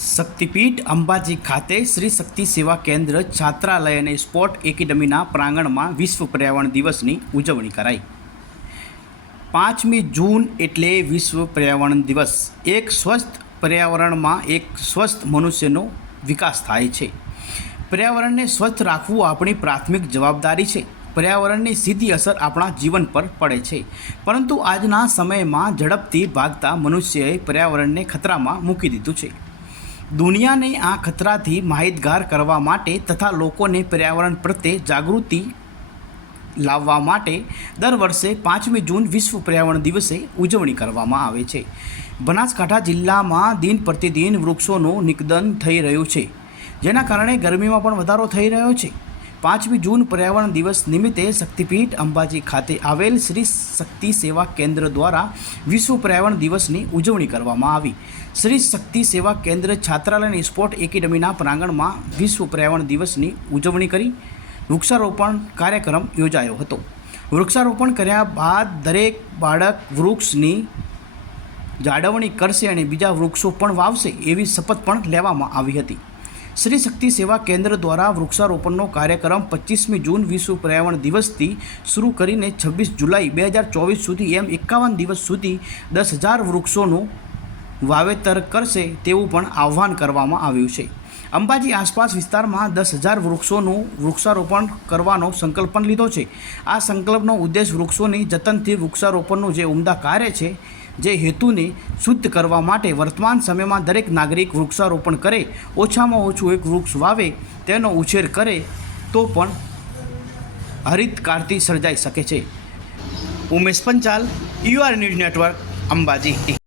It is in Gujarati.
શક્તિપીઠ અંબાજી ખાતે શ્રી શક્તિ સેવા કેન્દ્ર છાત્રાલય અને સ્પોર્ટ એકેડમીના પ્રાંગણમાં વિશ્વ પર્યાવરણ દિવસની ઉજવણી કરાઈ. પાંચમી જૂન એટલે વિશ્વ પર્યાવરણ દિવસ. એક સ્વસ્થ પર્યાવરણમાં એક સ્વસ્થ મનુષ્યનો વિકાસ થાય છે. પર્યાવરણને સ્વચ્છ રાખવું આપણી પ્રાથમિક જવાબદારી છે. પર્યાવરણની સીધી અસર આપણા જીવન પર પડે છે. પરંતુ આજના સમયમાં ઝડપથી ભાગતા મનુષ્યએ પર્યાવરણને ખતરામાં મૂકી દીધું છે. દુનિયાને આ ખતરાથી માહિતગાર કરવા માટે તથા લોકોને પર્યાવરણ પ્રત્યે જાગૃતિ લાવવા માટે દર વર્ષે પાંચમી જૂન વિશ્વ પર્યાવરણ દિવસે ઉજવણી કરવામાં આવે છે. બનાસકાંઠા જિલ્લામાં દિન પ્રતિદિન વૃક્ષોનું નિકદન થઈ રહ્યું છે. જેના કારણે ગરમીમાં પણ વધારો થઈ રહ્યો છે. પાંચમી જૂન પર્યાવરણ દિવસ નિમિત્તે શક્તિપીઠ અંબાજી ખાતે આવેલ શ્રી શક્તિ સેવા કેન્દ્ર દ્વારા વિશ્વ પર્યાવરણ દિવસની ઉજવણી કરવામાં આવી. શ્રી શક્તિ સેવા કેન્દ્ર છાત્રાલય અને સ્પોર્ટ એકેડમીના પ્રાંગણમાં વિશ્વ પર્યાવરણ દિવસની ઉજવણી કરી વૃક્ષારોપણ કાર્યક્રમ યોજાયો હતો. વૃક્ષારોપણ કર્યા બાદ દરેક બાળક વૃક્ષની જાળવણી કરશે અને બીજા વૃક્ષો પણ વાવશે એવી શપથ પણ લેવામાં આવી હતી. શ્રી શક્તિ સેવા કેન્દ્ર દ્વારા વૃક્ષારોપણનો કાર્યક્રમ પચીસમી જૂન વિશ્વ પર્યાવરણ દિવસથી શરૂ કરીને છવ્વીસ જુલાઈ બે હજાર ચોવીસ સુધી એમ એકાવન દિવસ સુધી દસ હજાર વૃક્ષોનું વાવેતર કરશે તેવું પણ આહ્વાન કરવામાં આવ્યું છે. અંબાજી આસપાસ વિસ્તારમાં દસ હજાર વૃક્ષોનું વૃક્ષારોપણ કરવાનો સંકલ્પ પણ લીધો છે. આ સંકલ્પનો ઉદ્દેશ વૃક્ષોની જતનથી વૃક્ષારોપણનું જે ઉમદા કાર્ય છે જે હેતુને શુદ્ધ કરવા માટે વર્તમાન સમયમાં દરેક નાગરિક વૃક્ષારોપણ કરે, ઓછામાં ઓછું એક વૃક્ષ વાવે, તેનો ઉછેર કરે, તો પણ હરિત ક્રાંતિ સર્જાઈ શકે છે. Umesh Panchal, UR news network, Ambaji.